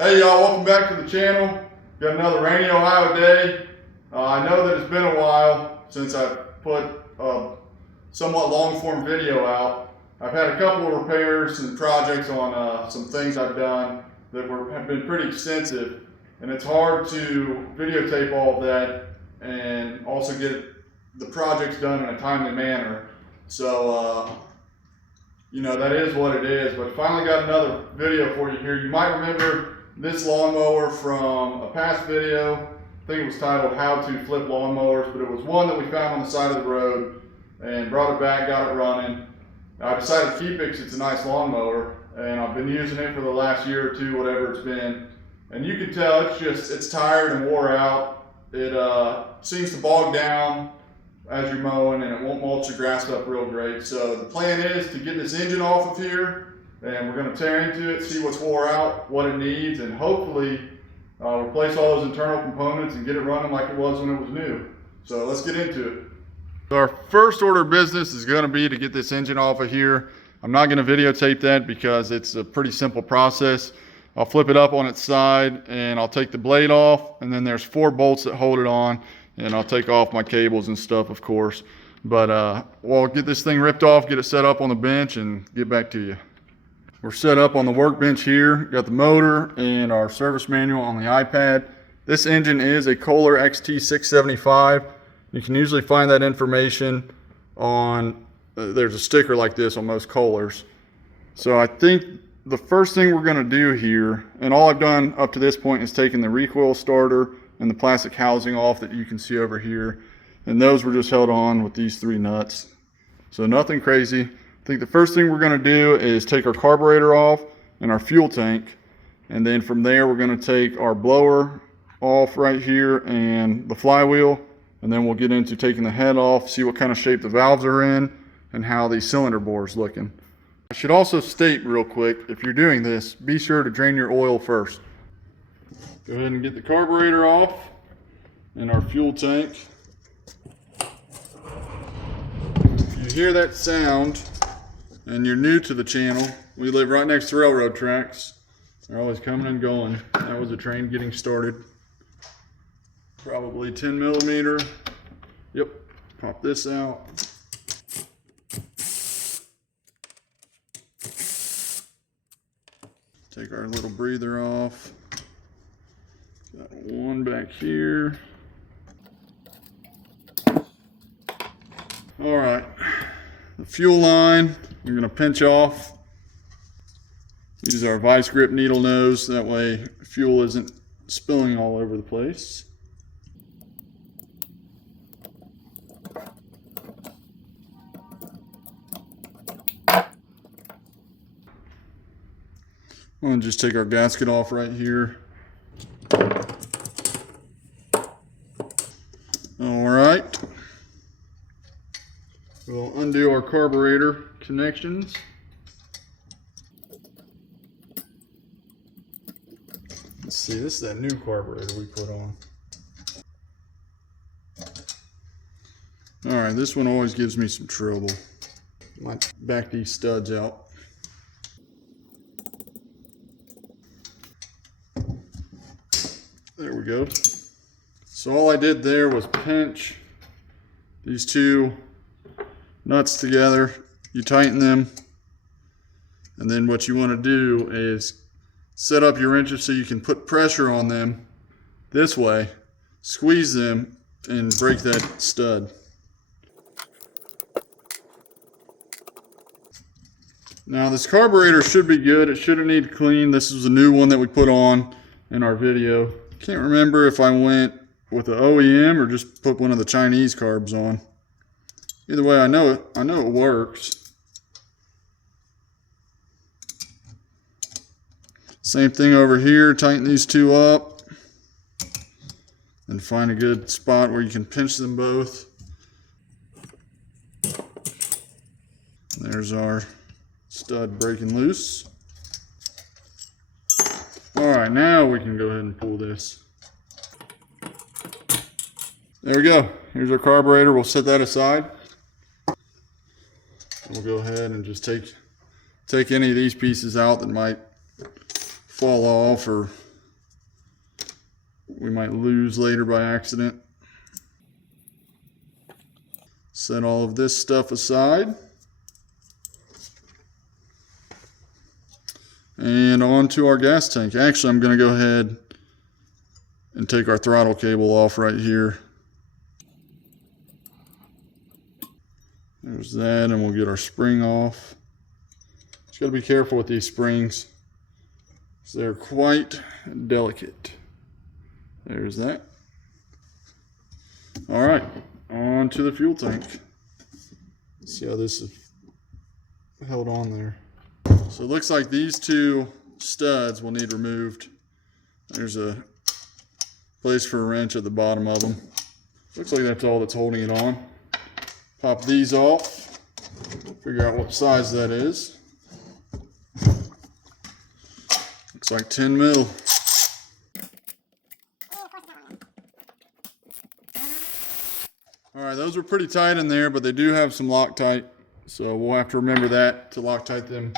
Hey y'all, welcome back to the channel. Got another rainy Ohio day. I know that it's been a while since I put a somewhat long form video out. I've had a couple of repairs and projects on some things I've done that have been pretty extensive, and it's hard to videotape all of that and also get the projects done in a timely manner. So you know, that is what it is, but finally got another video for you here. You might remember this lawnmower from a past video. I think it was titled How to Flip Lawnmowers, but it was one that we found on the side of the road and brought it back, got it running. I decided to keep it because it's a nice lawnmower, and I've been using it for the last year or two, whatever it's been. And you can tell it's tired and wore out. It seems to bog down as you're mowing, and it won't mulch the grass up real great. So the plan is to get this engine off of here, and we're going to tear into it, see what's wore out, what it needs, and hopefully replace all those internal components and get it running like it was when it was new. So let's get into it. Our first order of business is going to be to get this engine off of here. I'm not going to videotape that because it's a pretty simple process. I'll flip it up on its side and I'll take the blade off, and then there's 4 bolts that hold it on, and I'll take off my cables and stuff, of course. But we'll get this thing ripped off, get it set up on the bench, and get back to you. We're set up on the workbench here. Got the motor and our service manual on the iPad. This engine is a Kohler XT-675. You can usually find that information on, there's a sticker like this on most Kohlers. So I think the first thing we're going to do here, and all I've done up to this point is taken the recoil starter and the plastic housing off that you can see over here, and those were just held on with these 3 nuts. So nothing crazy. I think the first thing we're going to do is take our carburetor off and our fuel tank, and then from there we're going to take our blower off right here and the flywheel, and then we'll get into taking the head off, see what kind of shape the valves are in and how the cylinder bore is looking. I should also state real quick, if you're doing this, be sure to drain your oil first. Go ahead and get the carburetor off and our fuel tank. If you hear that sound and you're new to the channel, we live right next to railroad tracks. They're always coming and going. That was a train getting started. Probably 10 millimeter. Yep, pop this out. Take our little breather off. Got one back here. All right, the fuel line, we're gonna pinch off. Use our vice grip needle nose, that way fuel isn't spilling all over the place. We'll just take our gasket off right here. All right. We'll undo our carburetor connections. Let's see, this is that new carburetor we put on. All right, this one always gives me some trouble. Might back these studs out. There we go. So all I did there was pinch these 2 nuts together. You tighten them, and then what you want to do is set up your wrenches so you can put pressure on them this way, squeeze them, and break that stud. Now this carburetor should be good. It shouldn't need clean. This is a new one that we put on in our video. Can't remember if I went with the OEM or just put one of the Chinese carbs on. Either way, I know it works. Same thing over here. Tighten these 2 up and find a good spot where you can pinch them both. There's our stud breaking loose. All right, now we can go ahead and pull this. There we go. Here's our carburetor. We'll set that aside. We'll go ahead and just take any of these pieces out that might fall off or we might lose later by accident. Set all of this stuff aside. And on to our gas tank. Actually, I'm going to go ahead and take our throttle cable off right here. There's that, and we'll get our spring off. Just got to be careful with these springs, because they're quite delicate. There's that. All right, on to the fuel tank. Let's see how this is held on there. So it looks like these two studs will need removed. There's a place for a wrench at the bottom of them. Looks like that's all that's holding it on. Pop these off, figure out what size that is. Looks like 10 mil. All right, those were pretty tight in there, but they do have some Loctite, so we'll have to remember that to Loctite them.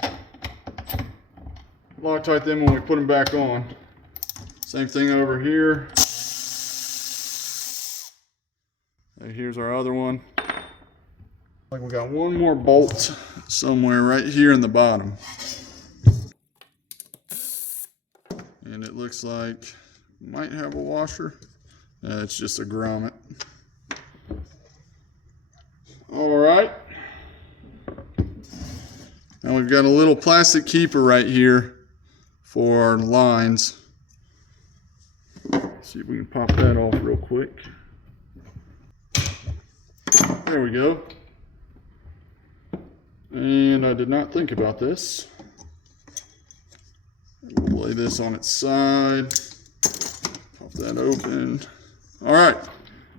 Loctite them when we put them back on. Same thing over here. And here's our other one. Like we got one more bolt somewhere right here in the bottom. And it looks like might have a washer. It's just a grommet. All right. Now we've got a little plastic keeper right here for our lines. Let's see if we can pop that off real quick. There we go. And I did not think about this. We'll lay this on its side. Pop that open. All right.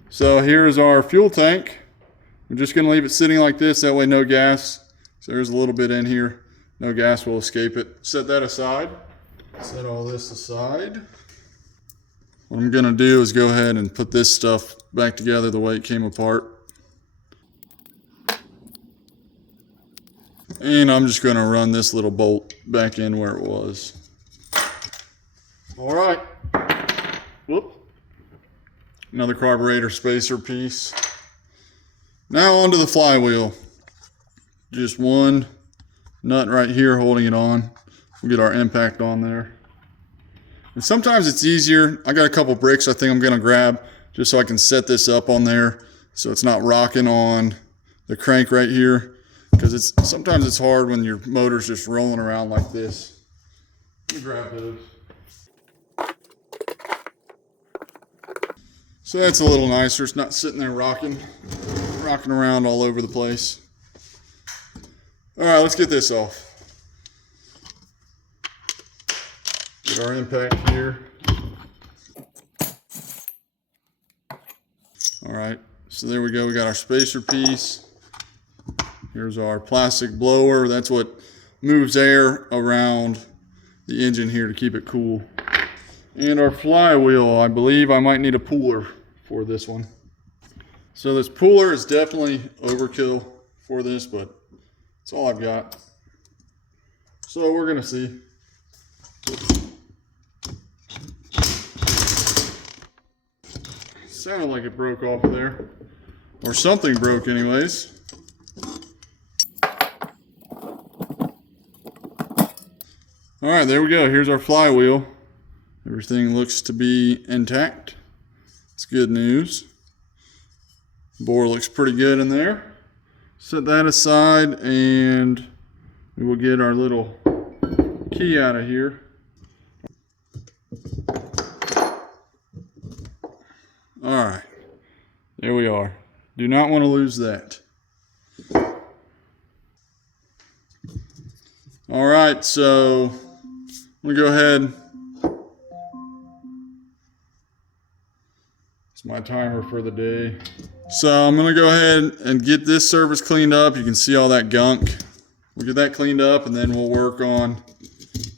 So here's our fuel tank. I'm just going to leave it sitting like this. That way no gas. So there's a little bit in here. No gas will escape it. Set that aside. Set all this aside. What I'm going to do is go ahead and put this stuff back together the way it came apart. And I'm just going to run this little bolt back in where it was. All right. Whoop. Another carburetor spacer piece. Now onto the flywheel. Just one nut right here holding it on. We'll get our impact on there. And sometimes it's easier. I got a couple bricks I think I'm going to grab just so I can set this up on there so it's not rocking on the crank right here. Because sometimes it's hard when your motor's just rolling around like this. Let me grab those. So that's a little nicer. It's not sitting there rocking around all over the place. All right, let's get this off. Get our impact here. All right, so there we go. We got our spacer piece. Here's our plastic blower. That's what moves air around the engine here to keep it cool. And our flywheel, I believe I might need a puller for this one. So this puller is definitely overkill for this, but it's all I've got. So we're gonna see. Sounded like it broke off there. Or something broke anyways. All right, there we go. Here's our flywheel. Everything looks to be intact. It's good news. Bore looks pretty good in there. Set that aside and we will get our little key out of here. All right, there we are. Do not want to lose that. All right, so I'm gonna go ahead. It's my timer for the day. So I'm gonna go ahead and get this surface cleaned up. You can see all that gunk. We'll get that cleaned up and then we'll work on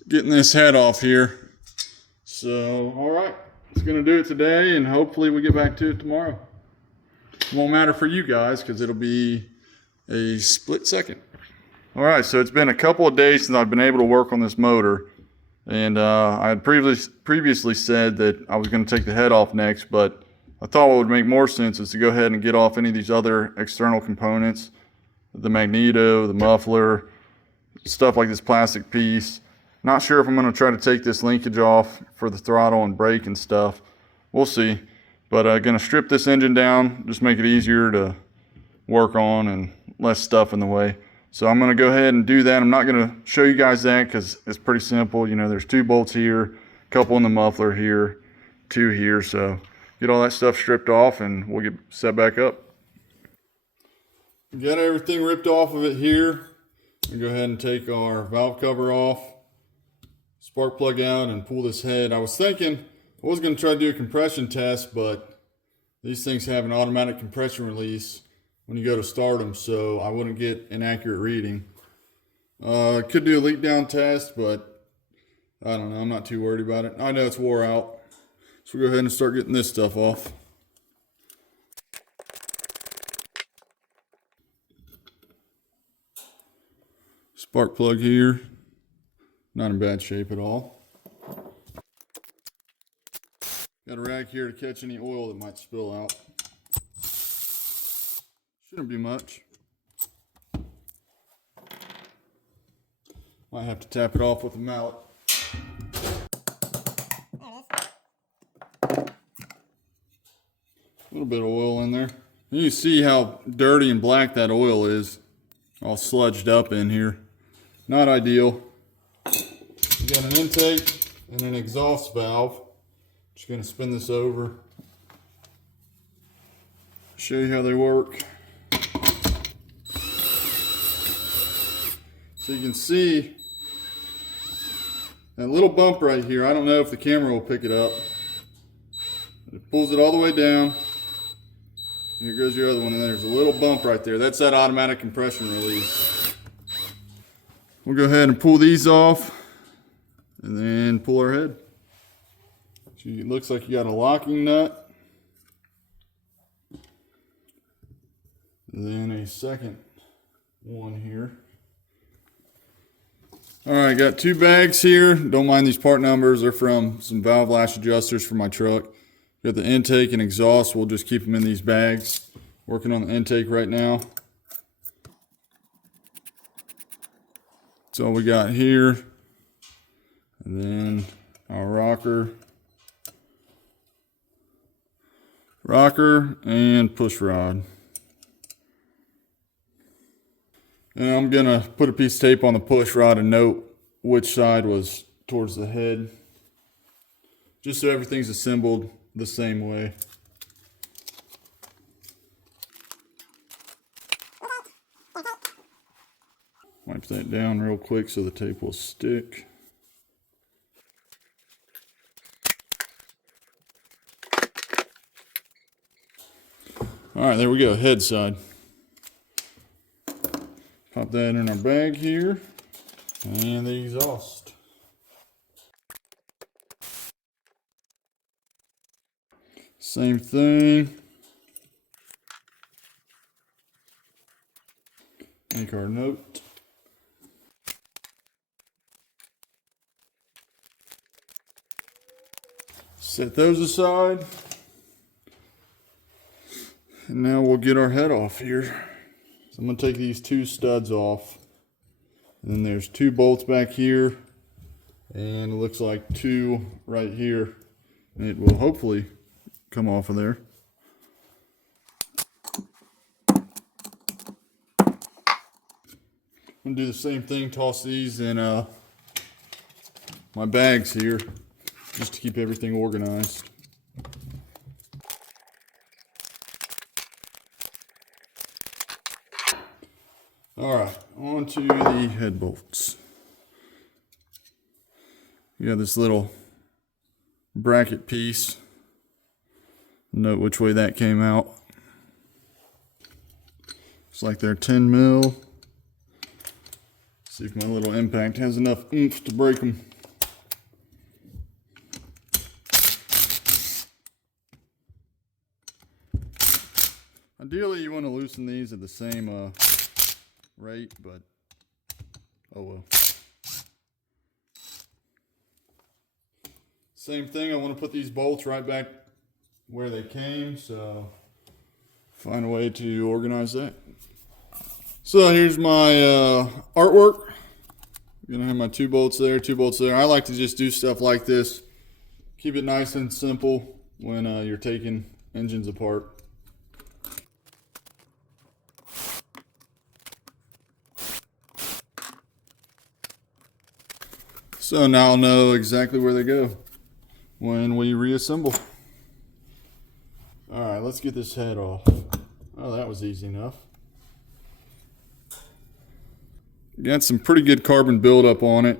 getting this head off here. So, all right, it's gonna do it today and hopefully we get back to it tomorrow. It won't matter for you guys because it'll be a split second. All right, so it's been a couple of days since I've been able to work on this motor. And I had previously said that I was going to take the head off next, but I thought what would make more sense is to go ahead and get off any of these other external components, the magneto, the muffler, stuff like this plastic piece. Not sure if I'm going to try to take this linkage off for the throttle and brake and stuff. We'll see. But I'm going to strip this engine down, just make it easier to work on and less stuff in the way. So I'm going to go ahead and do that. I'm not going to show you guys that because it's pretty simple. You know, there's 2 bolts here, a couple in the muffler here, 2 here. So get all that stuff stripped off and we'll get set back up. Got everything ripped off of it here. We'll go ahead and take our valve cover off, spark plug out, and pull this head. I was thinking I was going to try to do a compression test, but these things have an automatic compression release when you go to start them, so I wouldn't get an accurate reading. Could do a leak down test, but I don't know. I'm not too worried about it. I know it's wore out. So we'll go ahead and start getting this stuff off. Spark plug here. Not in bad shape at all. Got a rag here to catch any oil that might spill out. Shouldn't be much. Might have to tap it off with a mallet. A little bit of oil in there. You can see how dirty and black that oil is. All sludged up in here. Not ideal. We got an intake and an exhaust valve. Just going to spin this over. Show you how they work. So you can see that little bump right here. I don't know if the camera will pick it up. It pulls it all the way down. Here goes your other one, and there's a little bump right there. That's that automatic compression release. We'll go ahead and pull these off and then pull our head. So it looks like you got a locking nut. And then a second one here. All right, got 2 bags here. Don't mind these part numbers. They're from some valve lash adjusters for my truck. Got the intake and exhaust. We'll just keep them in these bags. Working on the intake right now. That's all we got here. And then our rocker and push rod. And I'm gonna put a piece of tape on the push rod and note which side was towards the head, just so everything's assembled the same way. Wipe that down real quick so the tape will stick. All right, there we go, head side. Pop that in our bag here, and the exhaust. Same thing. Make our note. Set those aside. And now we'll get our head off here. So I'm going to take these 2 studs off. And then there's 2 bolts back here. And it looks like 2 right here. And it will hopefully come off of there. I'm going to do the same thing, toss these in my bags here, just to keep everything organized. All right, on to the head bolts. You got this little bracket piece. Note which way that came out. Looks like they're 10 mil. See if my little impact has enough oomph to break them. Ideally, you want to loosen these at the same rate, but oh well. Same thing, I want to put these bolts right back where they came, so find a way to organize that. So here's my artwork. I'm gonna have my 2 bolts there, 2 bolts there. I like to just do stuff like this. Keep it nice and simple when you're taking engines apart. So now I'll know exactly where they go when we reassemble. All right, let's get this head off. Oh, that was easy enough. Got some pretty good carbon buildup on it.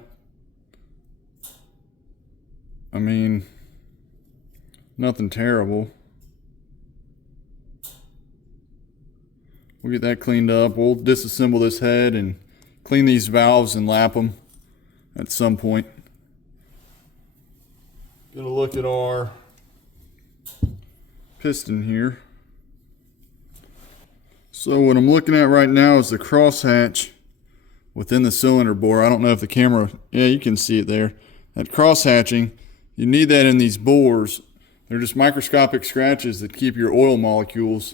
I mean, nothing terrible. We'll get that cleaned up. We'll disassemble this head and clean these valves and lap them at some point. Gonna look at our piston here. So what I'm looking at right now is the crosshatch within the cylinder bore. I don't know if the camera, yeah, you can see it there. That crosshatching, you need that in these bores. They're just microscopic scratches that keep your oil molecules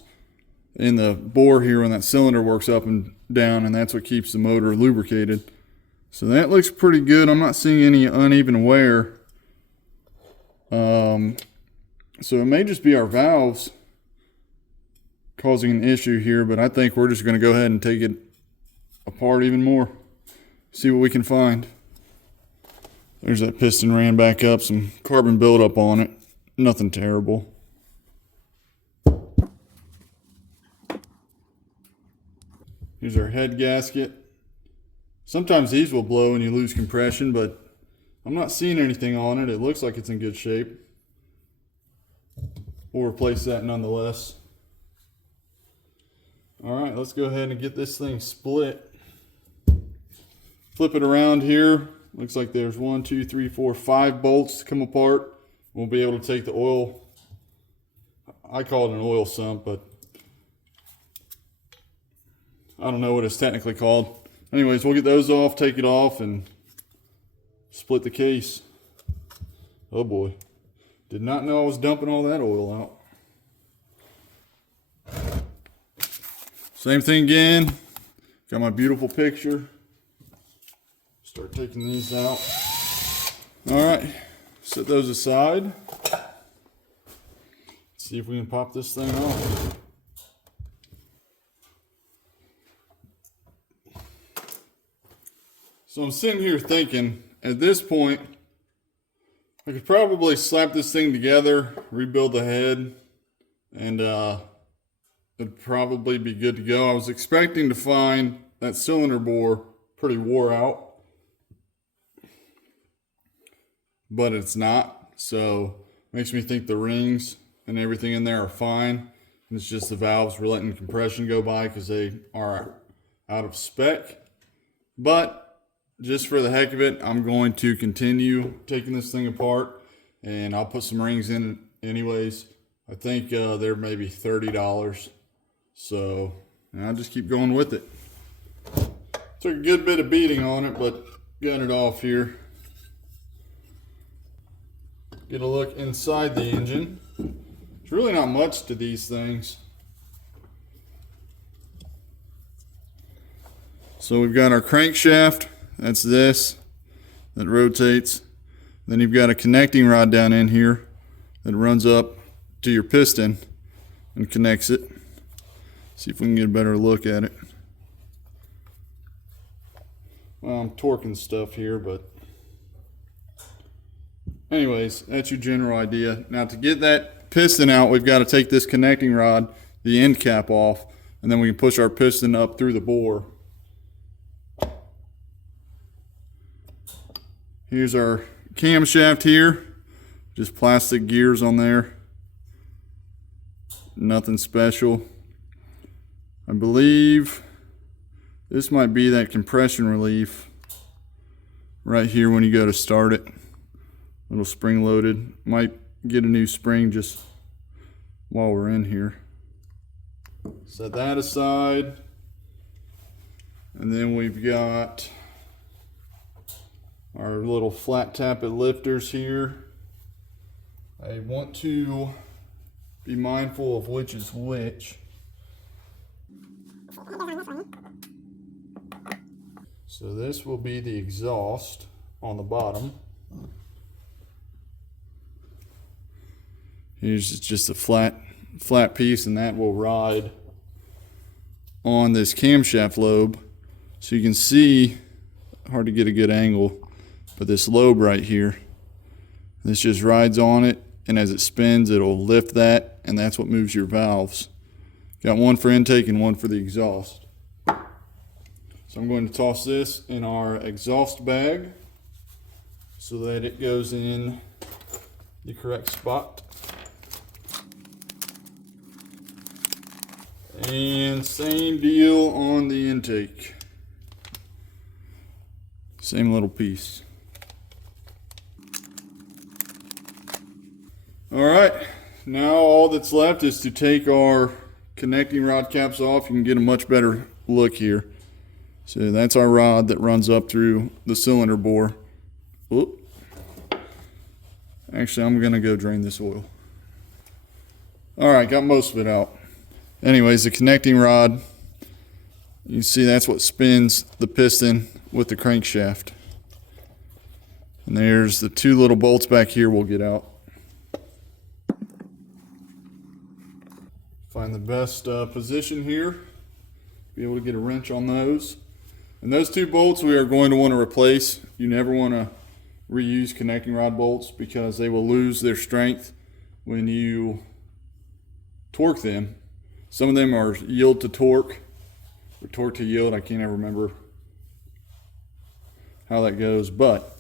in the bore here when that cylinder works up and down, and that's what keeps the motor lubricated. So that looks pretty good. I'm not seeing any uneven wear. So it may just be our valves causing an issue here, but I think we're just going to go ahead and take it apart even more. See what we can find. There's that piston ran back up, some carbon buildup on it. Nothing terrible. Here's our head gasket. Sometimes these will blow and you lose compression, but I'm not seeing anything on it. It looks like it's in good shape. We'll replace that nonetheless. All right, let's go ahead and get this thing split. Flip it around here. Looks like there's 1, 2, 3, 4, 5 bolts to come apart. We'll be able to take the oil, I call it an oil sump, but I don't know what it's technically called. Anyways, we'll get those off, take it off, and split the case. Oh boy. Did not know I was dumping all that oil out. Same thing again. Got my beautiful picture. Start taking these out. All right, set those aside. See if we can pop this thing off. So I'm sitting here thinking, at this point, I could probably slap this thing together, rebuild the head, and it'd probably be good to go. I was expecting to find that cylinder bore pretty wore out, but it's not. So makes me think the rings and everything in there are fine. And it's just the valves we're letting compression go by because they are out of spec. But just for the heck of it, I'm going to continue taking this thing apart, and I'll put some rings in anyways. I think they're maybe $30. So I'll just keep going with it. Took a good bit of beating on it, but got it off here. Get a look inside the engine. There's really not much to these things. So we've got our crankshaft. That's this that rotates. Then you've got a connecting rod down in here that runs up to your piston and connects it. See if we can get a better look at it. Well, I'm torquing stuff here, but anyways, that's your general idea. Now to get that piston out, we've got to take this connecting rod, the end cap off, and then we can push our piston up through the bore. Here's our camshaft here, just plastic gears on there. Nothing special. I believe this might be that compression relief right here when you go to start it. Little spring loaded. Might get a new spring just while we're in here. Set that aside. And then we've got our little flat tappet lifters here. I want to be mindful of which is which. So this will be the exhaust on the bottom. Here's just a flat piece, and that will ride on this camshaft lobe. So you can see, hard to get a good angle, but this lobe right here, this just rides on it, and as it spins, it'll lift that, and that's what moves your valves. Got one for intake and one for the exhaust. So I'm going to toss this in our exhaust bag so that it goes in the correct spot. And same deal on the intake. Same little piece. All right, now all that's left is to take our connecting rod caps off. You can get a much better look here. So that's our rod that runs up through the cylinder bore. Oop. Actually, I'm gonna go drain this oil. All right, got most of it out. Anyways, the connecting rod, you can see that's what spins the piston with the crankshaft. And there's the two little bolts back here we'll get out. Find the best position here, be able to get a wrench on those. And those two bolts we are going to want to replace. You never want to reuse connecting rod bolts because they will lose their strength when you torque them. Some of them are yield to torque or torque to yield. I can't ever remember how that goes, but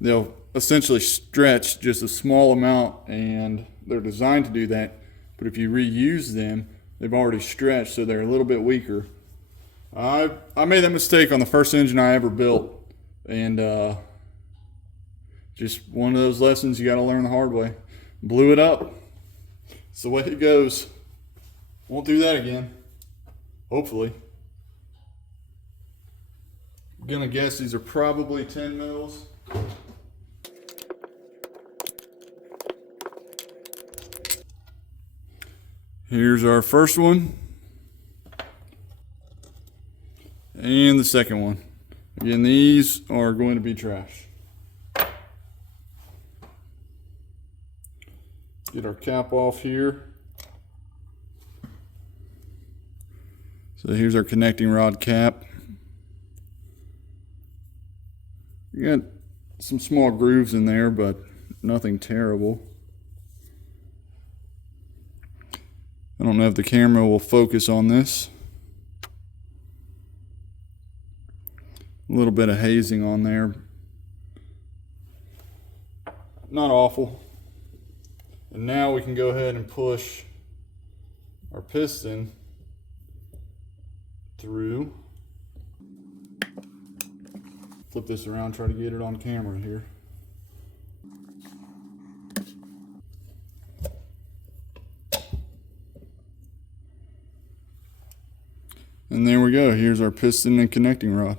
they'll essentially stretch just a small amount, and they're designed to do that. But if you reuse them, they've already stretched, so they're a little bit weaker. I made that mistake on the first engine I ever built, and just one of those lessons you got to learn the hard way. Blew it up. It's the way it goes. Won't do that again, hopefully. I'm gonna guess these are probably 10 mils. Here's our first one. And the second one. Again, these are going to be trash. Get our cap off here. So here's our connecting rod cap. We got some small grooves in there, but nothing terrible. I don't know if the camera will focus on this. A little bit of hazing on there. Not awful. And now we can go ahead and push our piston through. Flip this around, try to get it on camera here. And there we go. Here's our piston and connecting rod.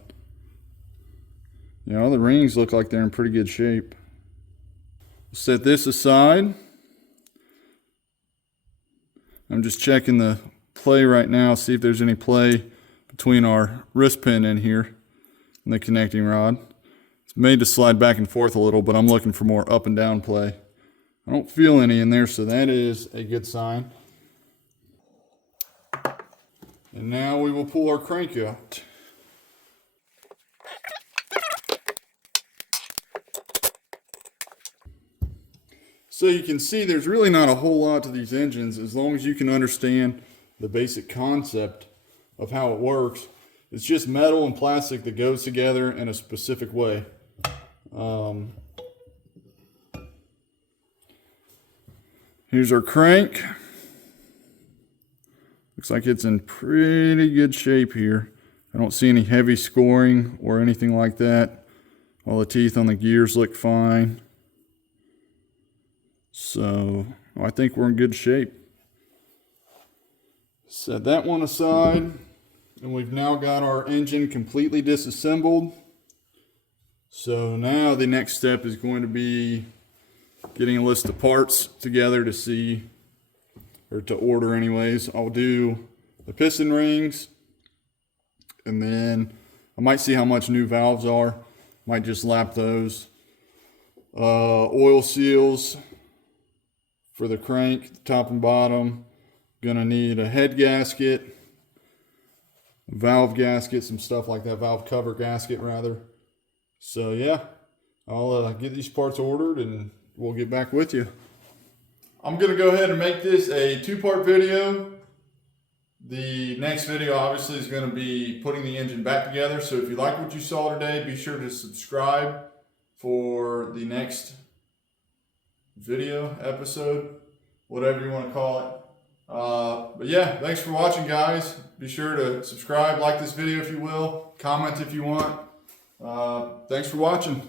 Yeah, all the rings look like they're in pretty good shape. Set this aside. I'm just checking the play right now, see if there's any play between our wrist pin in here and the connecting rod. It's made to slide back and forth a little, but I'm looking for more up and down play. I don't feel any in there, so that is a good sign. And now we will pull our crank out. So you can see there's really not a whole lot to these engines as long as you can understand the basic concept of how it works. It's just metal and plastic that goes together in a specific way. Here's our crank. Looks like it's in pretty good shape here. I don't see any heavy scoring or anything like that. All the teeth on the gears look fine. So I think we're in good shape. Set that one aside, and we've now got our engine completely disassembled. So now the next step is going to be getting a list of parts together to see, or to order anyways. I'll do the piston rings, and then I might see how much new valves are. Might just lap those. Oil seals for the crank, top and bottom. Gonna need a head gasket, valve gasket, some stuff like that, valve cover gasket rather. So yeah, I'll get these parts ordered and we'll get back with you. I'm gonna go ahead and make this a 2-part video. The next video obviously is gonna be putting the engine back together. So if you like what you saw today, be sure to subscribe for the next video, episode, whatever you want to call it. But yeah, thanks for watching, guys. Be sure to subscribe, like this video if you will, comment if you want. Thanks for watching.